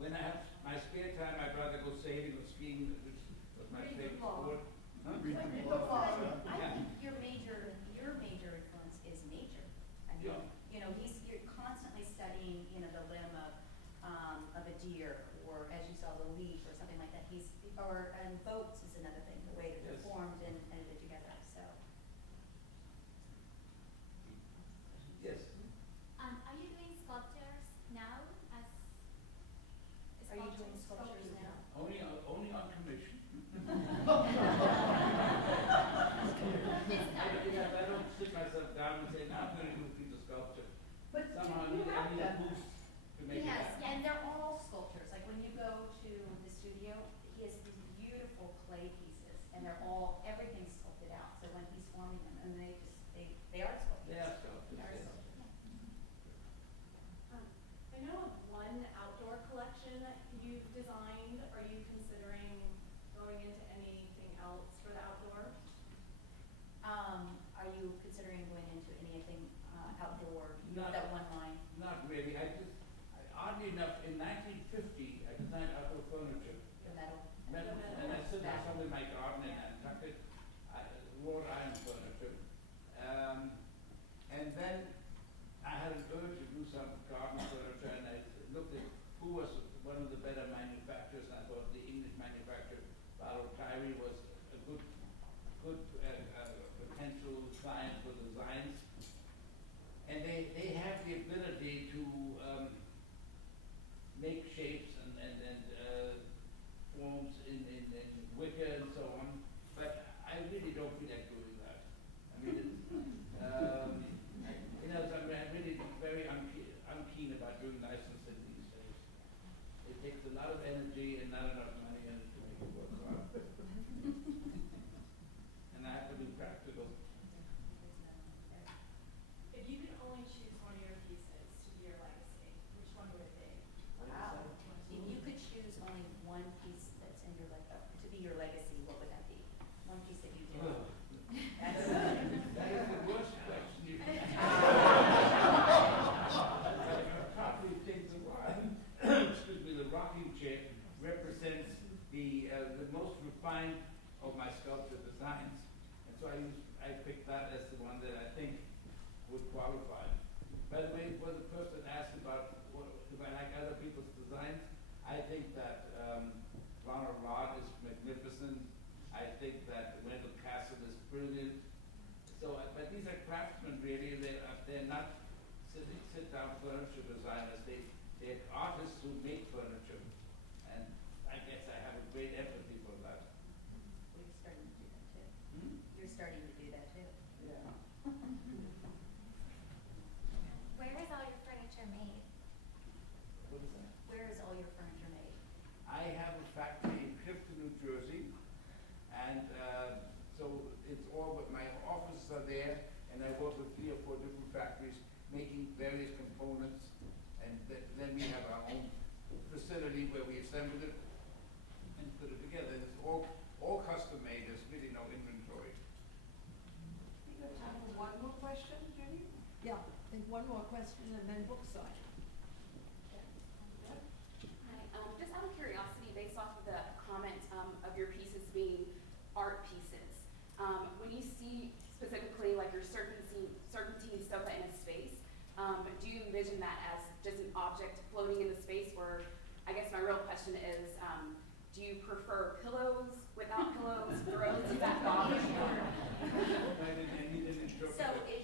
when I have my spare time, I'd rather go sailing or skiing, which was my Read the favorite blog. sport. Huh? Read the Read the blog. blog. I Yeah. think your major influence is nature. I mean, Yeah. you're constantly studying, the limb of a deer, or as you saw, the leaf or something like that. And boats is another thing, the way that they're Yes. formed and edited together, so. Yes. Are you doing sculptures now as Are you doing sculptures now? Only on commission. I don't sit myself down and say, now I'm going to do a piece of sculpture. But Somehow you I have need a done boost to make it Yes, happen. and they're all sculptures. Like when you go to the studio, he has these beautiful clay pieces, and everything's sculpted out. So when he's forming them, and they are sculptures. They are sculptures, They are yes. sculptures. I know of one outdoor collection you've designed. Are you considering going into anything else for the outdoor? Are you considering going into anything outdoor? You have Not- that one line. Not really. oddly enough, in 1950, I designed outdoor furniture. The metal. And I sit down some in my garden and Nantucket, wrought iron furniture. And then I had an urge to do some garden furniture, and I looked at who was one of the better manufacturers. I thought the English manufacturer, Vladimir was a good potential client for designs. And they have the ability to make shapes and forms in wicker and so on, but I really don't feel like doing that. I mean, it's, you know, so I'm really very unkeen about doing licensing these days. It takes a lot of energy and not enough money in it to make it work hard. And I have to be practical. If you could only choose one of your pieces to be your legacy, which one would it be? Wow. If you could choose only one piece that's in your to be your legacy, what would that be? One piece that you did. That is the worst question you can ask. I probably think excuse me, the rocking chair represents the most refined of my sculpture designs, and so I picked that as the one that I think would qualify. By the way, for the person asked about if I like other people's designs, I think that Ronald Rod is magnificent. I think that Wendell Castle is brilliant. So, but these are craftsmen really. They're not sit-down furniture designers. They're artists who make furniture, and I guess I have a great empathy for that. We're starting to do that too. Hmm? You're starting to do that too. Yeah. Where is all your furniture made? What is that? Where is all your furniture made? I have a factory in Clifton, New Jersey, and so it's all, but my offices are there, and I work with 3 or 4 different factories making various components, and then we have our own facility where we assemble it and put it together. And it's all custom made. There's really no inventory. I think we have time for one more question, Judy? Yeah, I think one more question and then book sign. Hi, just out of curiosity, based off of the comment of your pieces being art pieces, when you see specifically like your serpentine sofa in a space, do you envision that as just an object floating in the space? Or I guess my real question is, do you prefer pillows, without pillows, throws, that bottom? I didn't interpret So it. is